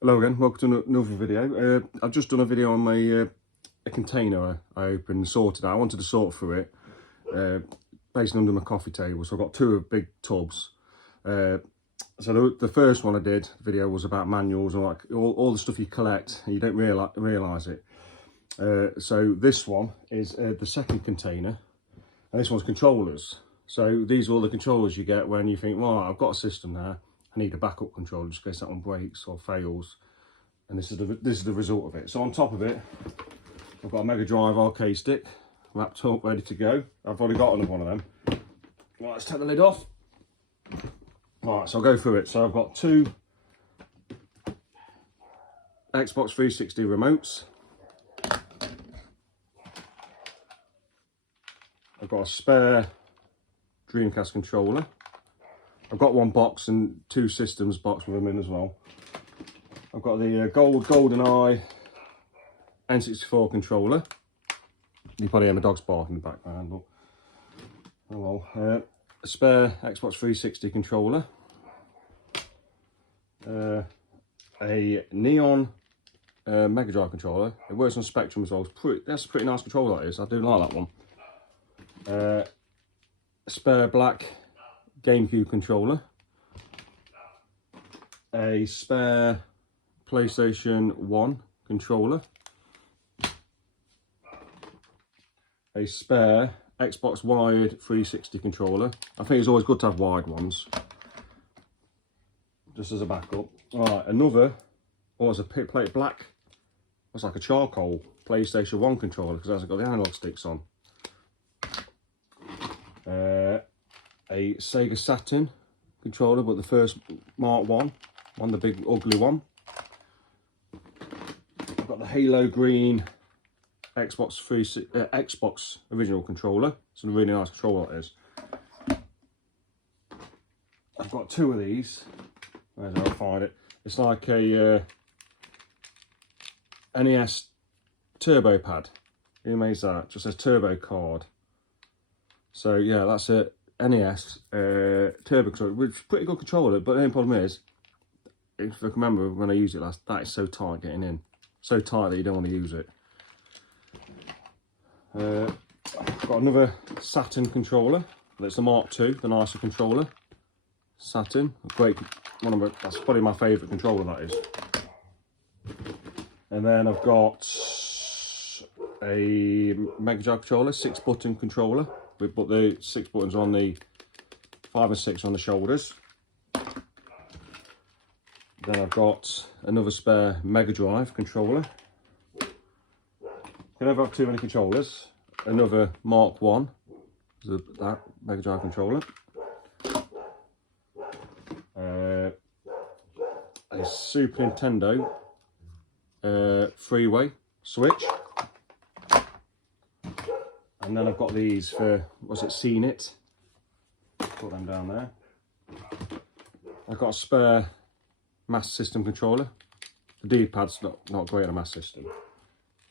Hello again, welcome to another video. I've just done a video on my a container I opened and sorted out. I wanted to sort through it, basically under my coffee table. So I've got two big tubs. So the first one I did, video was about manuals and like all the stuff you collect and you don't realise it. So this one is the second container, and this one's controllers. So these are all the controllers you get when you think, well, I've got a system now, I need a backup controller just in case that one breaks or fails. And this is the result of it. So on top of it, I've got a Mega Drive arcade stick wrapped up, ready to go. I've already got another one of them. Right, let's take the lid off. Right, so I'll go through it. So I've got two Xbox 360 remotes. I've got a spare Dreamcast controller. I've got one box and two systems box with them in as well. I've got the GoldenEye N64 controller. You probably hear my dog's barking in the background, but oh well. A spare Xbox 360 controller. A Neon Mega Drive controller. It works on Spectrum as well. That's a pretty nice controller, that is. I do like that one. A spare black GameCube controller. A spare PlayStation 1 controller. A spare Xbox wired 360 controller. I think it's always good to have wired ones, just as a backup. Alright, another, it's a plate black, it's like a charcoal PlayStation 1 controller because it hasn't got the analog sticks on. A Sega Saturn controller, but the first Mark 1, the big ugly one. I've got the Halo Green Xbox original controller. It's a really nice controller, it is. I've got two of these. Where's I'll find it? It's like a NES turbo pad. Who makes that? Just says turbo card. So yeah, that's a NES turbo controller, which is a pretty good controller, but the only problem is, if I can remember when I used it last, that is so tight getting in. So tight that you don't want to use it. I've got another Saturn controller. That's the Mark II, the nicer controller. Saturn, a great one that's probably my favourite controller, that is. And then I've got a Mega Drive controller, 6-button controller, but the 6 buttons on the 5 and 6 on the shoulders. Then I've got another spare Mega Drive controller. You never have too many controllers. Another Mark 1, that Mega Drive controller. A Super Nintendo three-way switch. And then I've got these for, was it Seen It? Put them down there. I've got a spare Master System controller. The D-pad's not great on a Master System,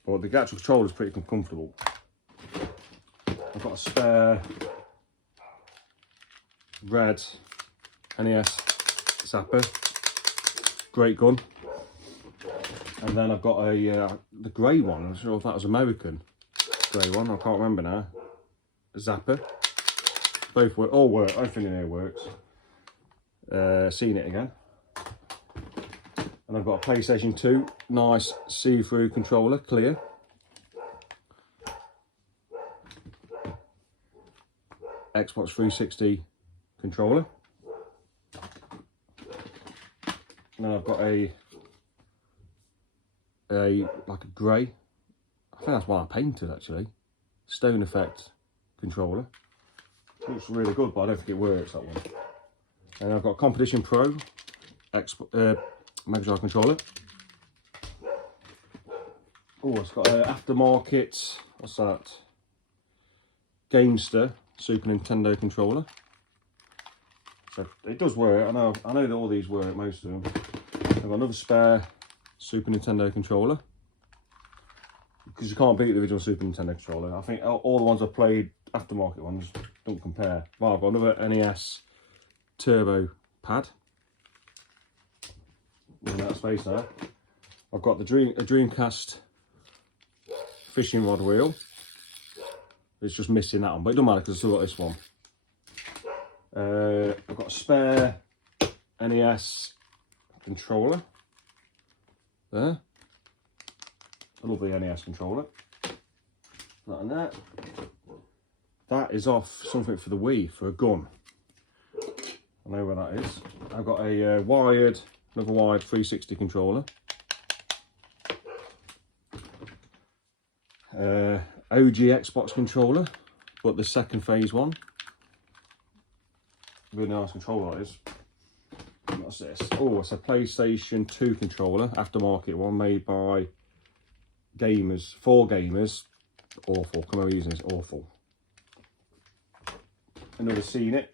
but the actual controller is pretty comfortable. I've got a spare red NES Zapper, great gun. And then I've got a the grey one. I'm not sure if that was American. Grey one, I can't remember now. A Zapper. Both work, all work. Everything in here works. Seen It again. And I've got a PlayStation 2, nice see-through controller, clear. Xbox 360 controller. And then I've got a like a grey, I think that's why I painted actually, Stone Effect controller. Looks really good, but I don't think it works, that one. And I've got Competition Pro Mega Drive controller. Oh, it's got an aftermarket, what's that? Gamester Super Nintendo controller. So it does work. I know that all these work, most of them. I've got another spare Super Nintendo controller, because you can't beat the original Super Nintendo controller. I think all the ones I've played, aftermarket ones, don't compare. Well, I've got another NES turbo pad. And space there. I've got the Dreamcast fishing rod wheel. It's just missing that one, but it doesn't matter because I've still got this one. I've got a spare NES controller there. A lovely NES controller. That and that. That is off something for the Wii, for a gun. I know where that is. I've got a another wired 360 controller. OG Xbox controller, but the second phase one. Really nice controller that is. What's this? Oh, it's a PlayStation 2 controller, aftermarket one, made by gamers, for gamers. Awful, come on, using this, awful. Another Scenic.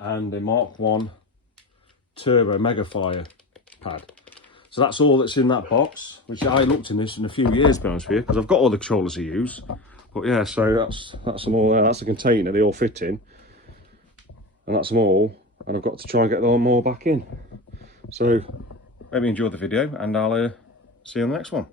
And a Mark 1 Turbo Megafire pad. So that's all that's in that box, which I looked in this in a few years, to be honest with you, because I've got all the controllers to use. But yeah, so that's them all there. That's a container they all fit in. And that's them all. And I've got to try and get them all back in. So, hope you enjoyed the video, and I'll see you on the next one.